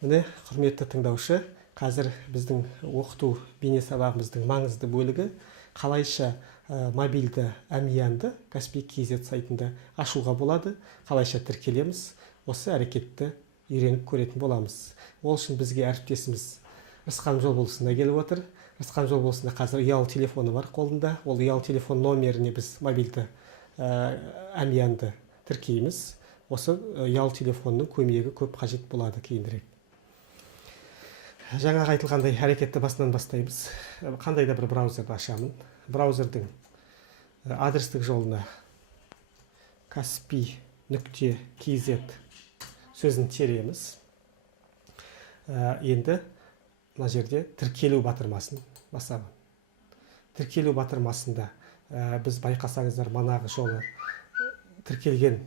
Міне, құрметті тыңдаушы, қазір біздің оқыту бейне сабағымыздың маңызды бөлігі қалайша мобильді әмиянды Каспий KZ сайтында ашуға болады, қалайша тіркелеміз, осы әрекетті үйреніп көретін боламыз. Ол үшін бізге әріптесіміз Рысқан Жолболсында келіп отыр. Рысқан Жолболсында қазір ұялы телефоны бар қолында. Ол ұялы телефон номеріне біз мобильді әмиянды тіркейміз. Осы ұялы телефонның көмегі көп қажет болады кейінірек. Жаңа айтылғандай әрекетті басынан бастаймыз. Қандай да бір браузерді ашамын. Браузердің адрестік жолына kaspi.kz сөзін тереміз. Енді мына жерде тіркелу батырмасын басамын. Тіркелу батырмасында біз байқасаңыздар манағы жолы тіркелген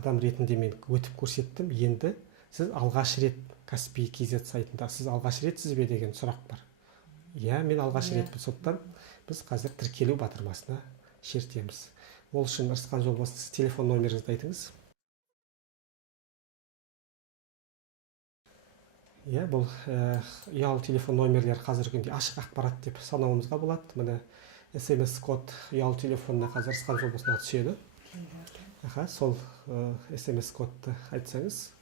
адам ретінде мен өтіп көрсеттім. Енді сіз алғаш рет Каспий KZ сайтында сіз алғаш ретсіз бе деген сұрақ бар. Иә, мен алғаш ретпін. Соттан біз қазір тіркелу батырмасына шертеміз. Ол үшін Рысқан Жолболсын, сіз телефон номеріңізді айтыңыз. Иә, бұл ұялы телефон номерлер қазіргі күнде ашық ақпарат деп санауымызға болады. Міне SMS-код ұялы телефонына қазір Рысқан Жолболсына түседі. Сол SMS-кодты айтсаңыз.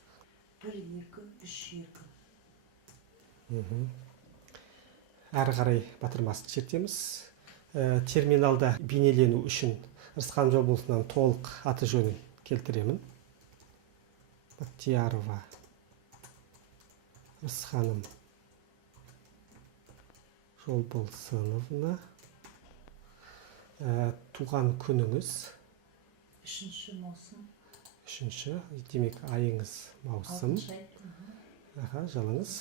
1232. Әрі қарай батырмасын шертеміз. Терминалда бейнелену үшін Рысқан Жолболсынан толық аты жөнін келтіремін. Бақтиярова Рысқаным Жолболсыновна. Туған күніңіз 3 маусым. 3, демек айыңыз маусым. Жылыңыз.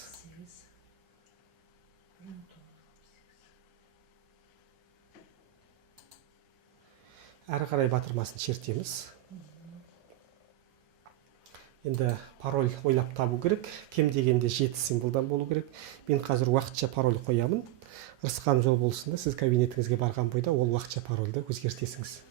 Әрі қарай батырмасын шертеміз. Енді пароль ойлап табу керек. Кем дегенде 7 символдан болу керек. Мен қазір уақытша пароль қоямын. Рысқан Жолболсында сіз кабинетіңізге барған бойда ол уақытша парольді өзгертесіңіз.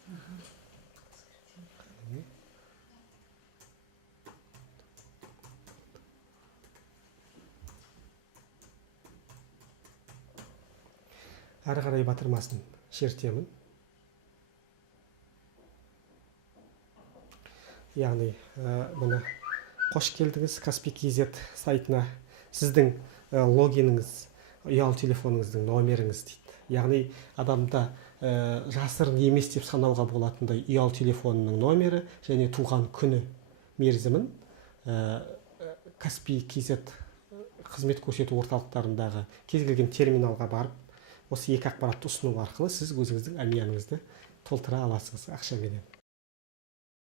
Әрі қарай батырмасын шертемін. Яғни, мұны қош келдіңіз Каспий KZ сайтына. Сіздің логиніңіз, ұялы телефоныңыздың номеріңіз дейді. Яғни, адамда жасырын емес деп санауға болатындай ұялы телефонының номері және туған күні мерзімін Каспий KZ қызмет көрсету орталықтарындағы кез келген терминалға барып, осы екі ақпаратты ұсыну арқылы сіз өзіңіздің әмияныңызды толтыра аласыз ақшаменен.